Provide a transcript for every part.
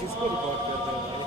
किसको रिकॉर्ड करते हैं भाई?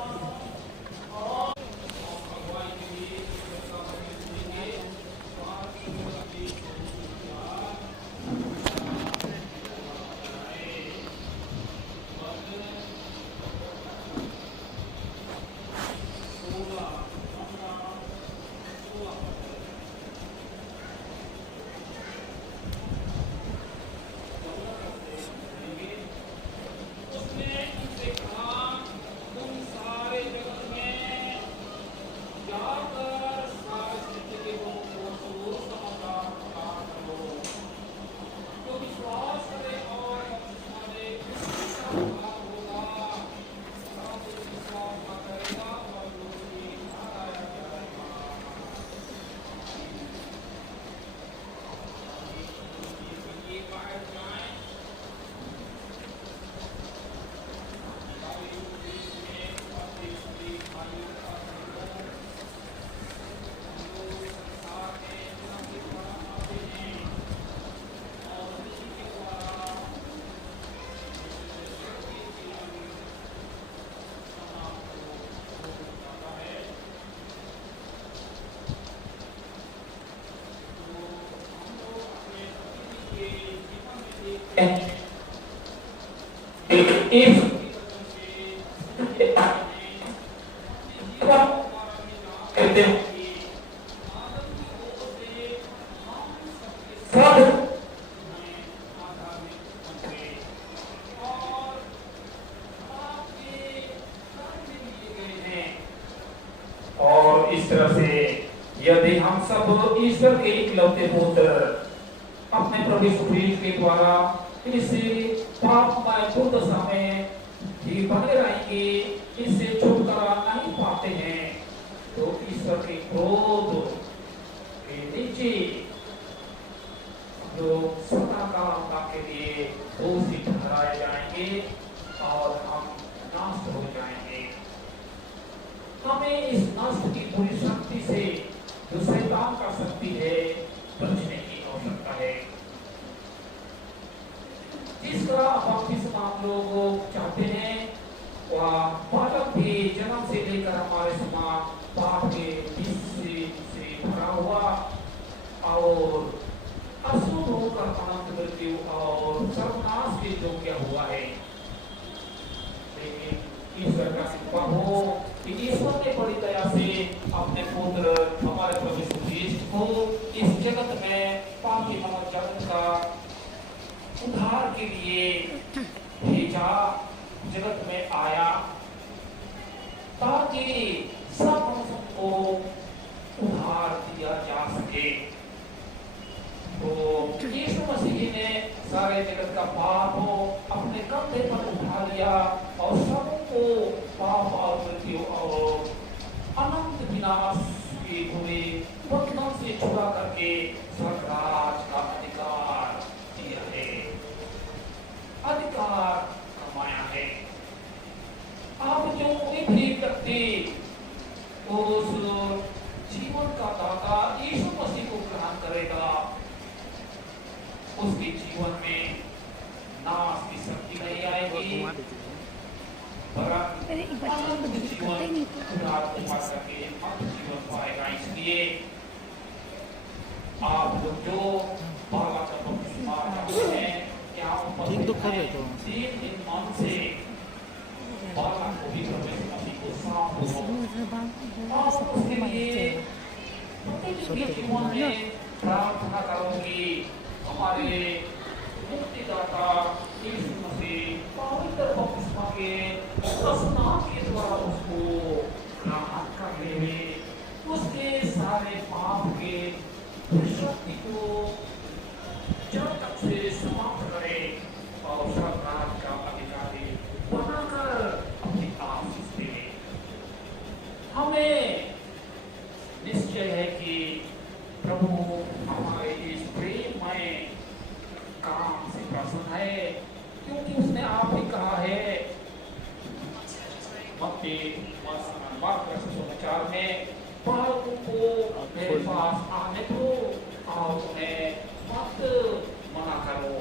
If कहते हैं सब और इस तरह से यदि हम सब ईश्वर के इकलौते पुत्र अपने प्रभु यीशु ख्रीस्त के द्वारा इस पापमय दुर्दशा में ही बने रहेंगे, इससे छुटकारा नहीं पाते हैं, तो ईश्वर के क्रोध के नीचे लोग सदा काल के लिए दोषी ठहराए जाएंगे और हम नाश हो जाएंगे। हमें इस नष्ट की पूरी शक्ति से जो शैतान का शक्ति है बचने की आवश्यकता है। जिसका बपतिस्मा हम लोग चाहते हैं वह बालक भी जन्म से लेकर हमारे समान पाप के विष से भरा हुआ और अशुद्ध होकर अनंत मृत्यु और सर्वनाश के योग्य हुआ है। लेकिन ईश्वर का कृपा हो कि ईश्वर ने बड़ी दया से अपने पुत्र हमारे प्रभु यीशु ख्रीस्त को इस जगत में पापी मानव जगत का उद्धार के लिए भेजा, जगत में आया ताकि सब मनुष्यों को उद्धार दिया जा सके। तो यीशु मसीह ने सारे जगत का पाप अपने कंधे पर उठा लिया और सबको पाप और मृत्यु और अनंत विनाश के हुए बंधन से छुड़ा करके स्वर्गराज का अधिकार दिया है, अधिकार कमाया है। आप जो विपरीत व्यक्ति उस जीवन का दाता यीशु मसीह को ग्रहण करेगा, उसके जीवन में नाश की शक्ति नहीं आएगी, वरन अनंत जीवन खुदा को पा करके अनंत जीवन पाएगा। इसलिए आप लोग जो बाबा का बपतिस्मा चाहते हैं, क्या आप ठीक तो कर रहे तो दिन मन से बाबा को भी प्रभु मसीह को साफ हो और उसके लिए प्रत्येक जीवन में प्रार्थना करूंगी हमारे मुक्तिदाता यीशु मसीह पवित्र बपतिस्मा के स्नान के द्वारा उसको ग्रहण कर ले उसके सारे पाप के शक्ति को जब तक से समाप्त करे और स्वर्गराज का अधिकारी बनाकर अपनी आशीष दे। हमें निश्चय है कि प्रभु हमारे इस प्रेममय काम से प्रसन्न है, क्योंकि उसने आप ही कहा है मत्ती समाचार में, बालकों को मेरे पास आने दो और उन्हें मत मना करो,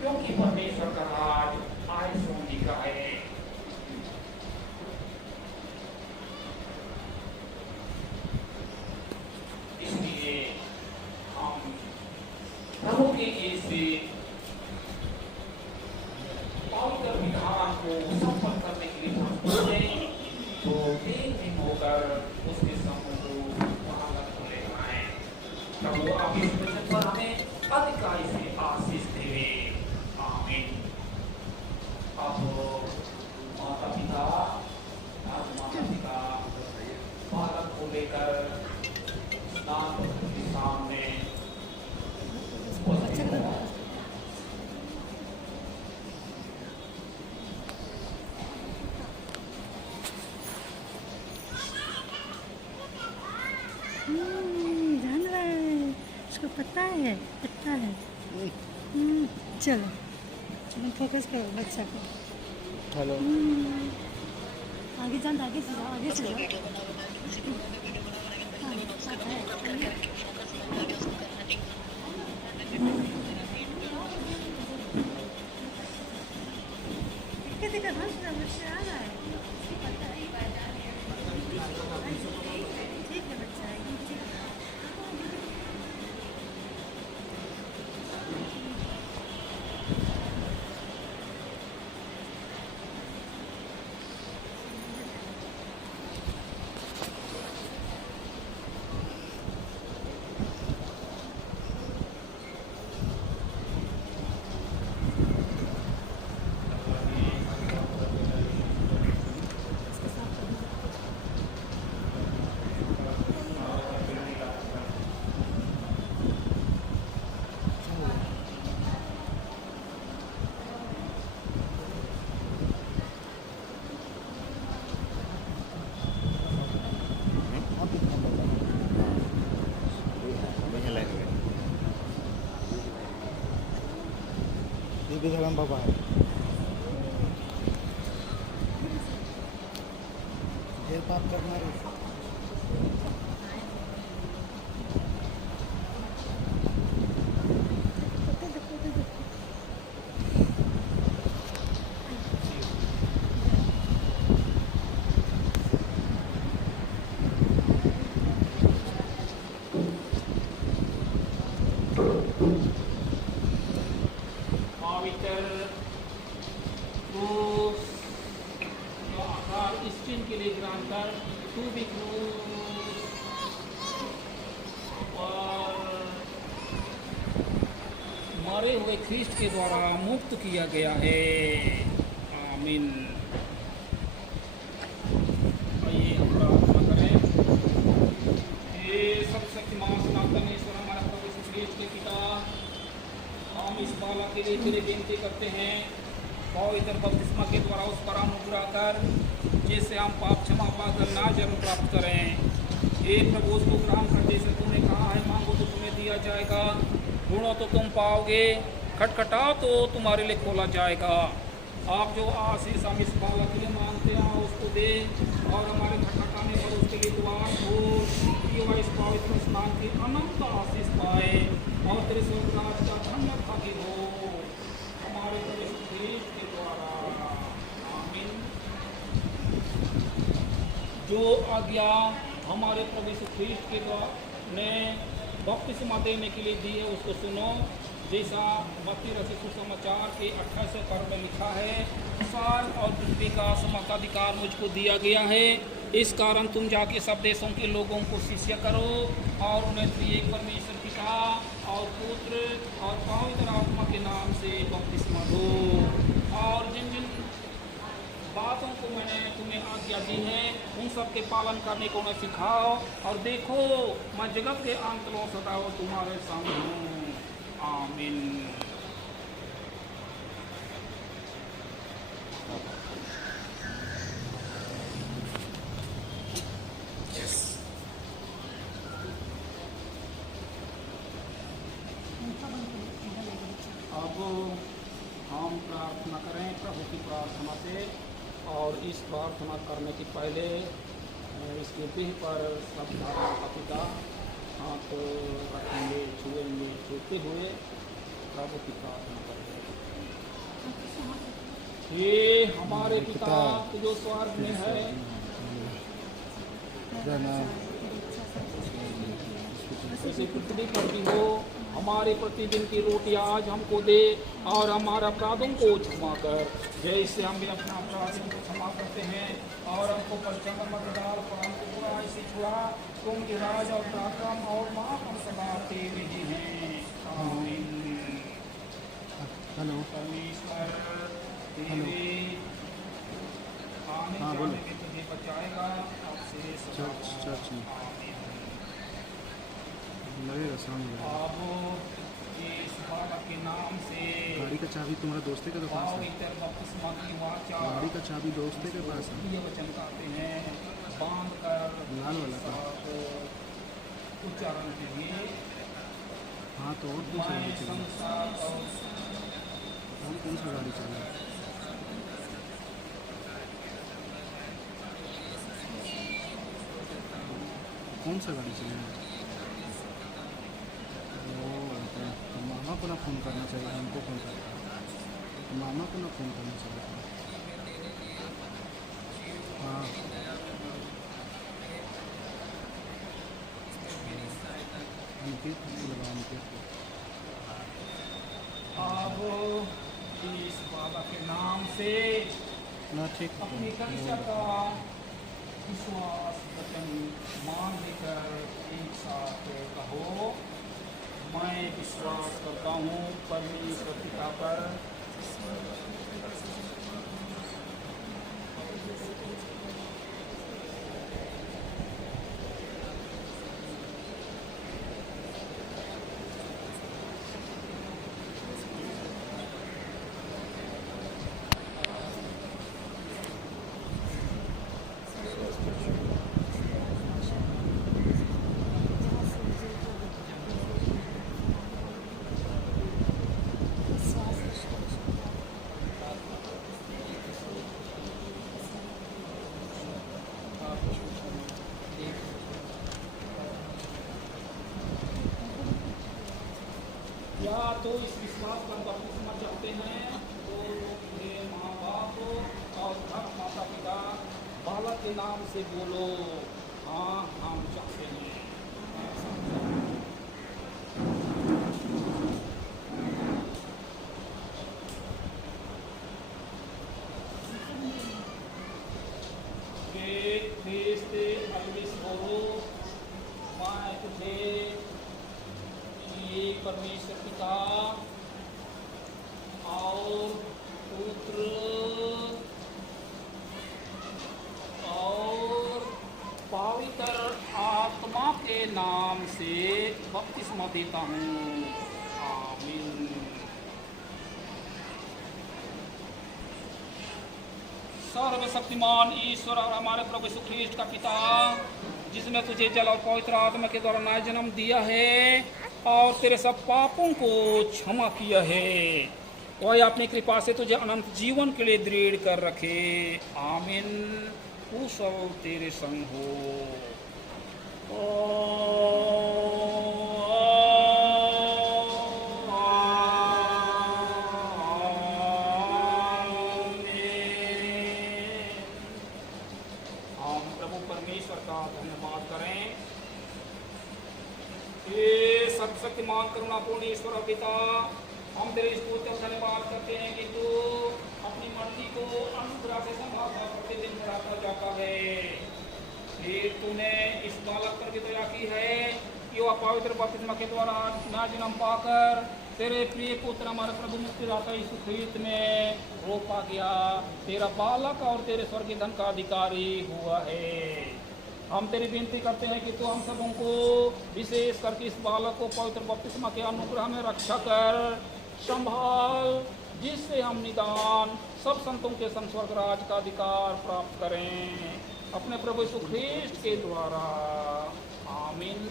क्योंकि परमेश्वर का राज आयसों का है। इसलिए हम प्रभु के इस पवित्र विधान को सफल करने के लिए पहुंचते हैं, तो 3 दिन होकर उसके समूह को बालक को ले आए। प्रभु आप इस वचन पर हमें अधिकारी से आशीष देवे। आमीन। अब माता पिता बालक को लेकर स्नान के सामने उपस्थित हो। जान रहा है, इसको पता है। चलो चलो फोकस करो बच्चा को। हेलो। आगे जाओ, आगे से जाओ, आगे से जाओ। देखो हंस रहा बच्चा आ रहा है। ठीक है बच्चा, एकदम ठीक है। Ini dalam bapak. Dia bapak kemarin. मरे हुए ख्रीष्ट के द्वारा मुक्त किया गया है। आमीन। आइए हम प्रार्थना करें। हे सर्वशक्तिमान सनातन ईश्वर हमारा प्रभु यीशु ख्रीष्ट के पिता, हम इस बालक के लिए तेरे विनती करते हैं, पवित्र बपतिस्मा के द्वारा उस पर अनुग्रह कर, जिससे हम पाप क्षमा पाकर नया जन्म प्राप्त करें। हे प्रभु, उसको ग्रहण करने से तुमने कहा है, मांगो तो तुम्हें दिया जाएगा, ढूंढो तो तुम पाओगे, खटखटाओ तो तुम्हारे लिए खोला जाएगा। आप जो आशीष हम इस बालक के लिए मांगते हैं उसको दे, और हमारे खटखटाने पर उसके लिए द्वार खोल कि वह इस पवित्र स्नान की अनंत आशीष पाए और तेरे स्वर्गराज का धन्य भागी हो, हमारे प्रभु ख्रीष्ट के द्वारा। आमीन। जो आज्ञा हमारे प्रभु ख्रीष्ट के द्वारा ने बपतिस्मा देने के लिए दी है उसको सुनो। जैसा मत्ती रचित सुसमाचार के 28वें पद में लिखा है, साल और पृथ्वी का समताधिकार मुझको दिया गया है, इस कारण तुम जाके सब देशों के लोगों को शिष्य करो और उन्हें त्रिएक परमेश्वर पिता और पुत्र और पवित्र आत्मा के नाम से बपतिस्मा दो। और जिन जिन बातों को मैंने तुम्हें आज्ञा दी है उन सब के पालन करने को उन्हें सिखाओ। और देखो मैं जगत के अंत में सदा तुम्हारे संग हूँ। आमीन। अब हम प्रार्थना करें प्रभु की प्रार्थना से। और इस प्रार्थना करने के पहले इसके देह पर सब धारण का पिता हाथ रखेंगे, छुएंगे, छूते हुए प्रभु की प्रार्थना करेंगे। हे हमारे पिता जो स्वर्ग में है, जैसे पृथ्वी पर भी हो, हमारे प्रतिदिन की रोटी आज हमको दे और हमारे अपराधों को क्षमा कर जैसे हम भी अपना अपराधों को क्षमा करते हैं। और हमको परीक्षा में मत डाल पर हमको बुराई से छुड़ा। तुम के राज और पराक्रम और महान सदा तेरे ही हैं। आमीन। हेलो परमेश्वर तेरे आने जाने में तुझे बचाएगा आपसे सदा। चर्च में लगेगा सामने। अब इस बाबा के नाम से गाड़ी का चाबी तुम्हारे दोस्त के पास है? गाड़ी का चाबी दोस्त के पास है? ये वचन कहते हैं बांध कर लाल वाला का? उच्चारण के लिए हाँ तो और कौन सा गाड़ी चला? कौन सा गाड़ी चला? कौन सा गाड़ी चला? मामा को ना फ़ोन करना चाहिए, हमको फ़ोन करना। मामा को ना फ़ोन करना चाहिए। हाँ अंकित लगा अंकित। अब इस बाबा के नाम से ना ठीक अपनी कलिसिया का विश्वास वचन मान लेकर एक साथ कहो। मैं विश्वास करता हूँ परमेश्वर पिता पर, या तो इस विश्वास पर बपतिस्मा चाहते हैं तो अपने माँ बाप और हर माता पिता बालक के नाम से बोलो हाँ हम चाहते हैं। मैं तुझे परमेश्वर पिता और पुत्र और पवित्र आत्मा के नाम से बपतिस्मा देता हूँ। आमीन। सर्वशक्तिमान ईश्वर और हमारे प्रभु यीशु ख्रीष्ट का पिता, जिसने तुझे जल और पवित्र आत्मा के द्वारा नया जन्म दिया है और तेरे सब पापों को क्षमा किया है, वह अपनी कृपा से तुझे अनंत जीवन के लिए दृढ़ कर रखे। आमीन। कुशल तेरे संग हो। हम प्रभु परमेश्वर का धन्यवाद करें। ये सर्वशक्तिमान करुणापूर्ण ईश्वर और पिता, हम तेरे स्तुति और धन्यवाद करते हैं कि तू अपनी मर्जी को अनुग्रह से संभालता प्रतिदिन बढ़ाता जाता है। फिर तूने इस बालक पर भी दया की है युवा पवित्र बपतिस्मा के द्वारा नया जन्म पाकर तेरे प्रिय पुत्र हमारे प्रभु मुक्तिदाता यीशु ख्रीस्त में रोपा गया, तेरा बालक और तेरे स्वर्गीय धन का अधिकारी हुआ है। हम तेरी विनती करते हैं कि तू हम सबों को विशेष करके इस बालक को पवित्र बपतिस्मा के अनुग्रह में रक्षा कर संभाल, जिससे हम निदान सब संतों के संग स्वर्ग राज का अधिकार प्राप्त करें अपने प्रभु यीशु ख्रीस्त के द्वारा। आमीन।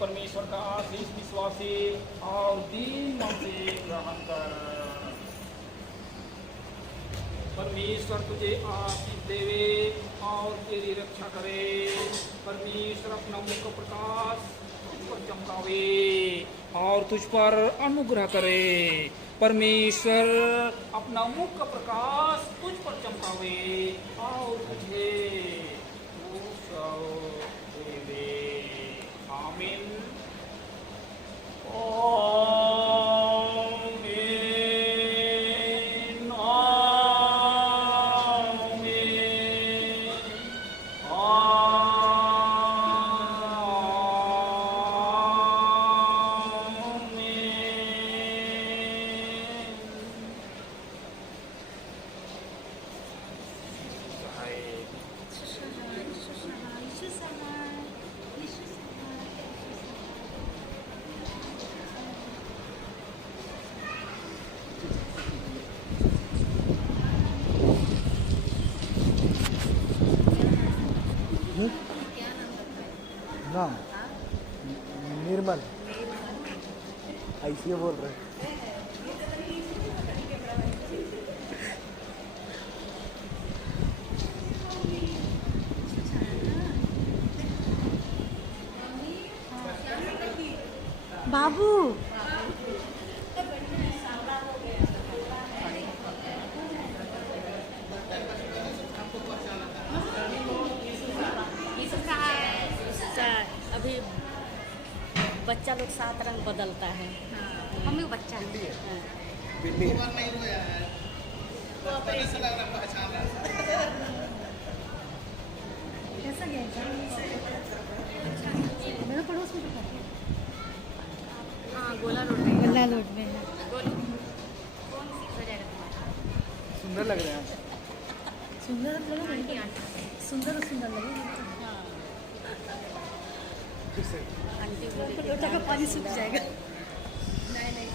परमेश्वर का आशीष विश्वासी और दीन मन से ग्रहण कर। परमेश्वर तुझे आशीष देवे और तेरी रक्षा करे। परमेश्वर अपना मुख प्रकाश तुझ पर चमकावे और तुझ पर अनुग्रह करे। परमेश्वर अपना मुख प्रकाश तुझ पर चमकावे और तुझे देवे। आमीन। नाम निर्मल ऐसे बोल रहे। बाबू अभी बच्चा लोग 7 रंग बदलता है। हम लोग बच्चा है। बिल्ली कैसा गया मेरे पड़ोस में तो हाँ, गोला रोड में। गला रोड में है। कौन सी हो जाएगा तुम्हारा? सुंदर लग रहे हैं। सुंदर लगे, सुंदर सुंदर लगे। फिर से आंटी बोली लोटा का पानी सूख जाएगा। नहीं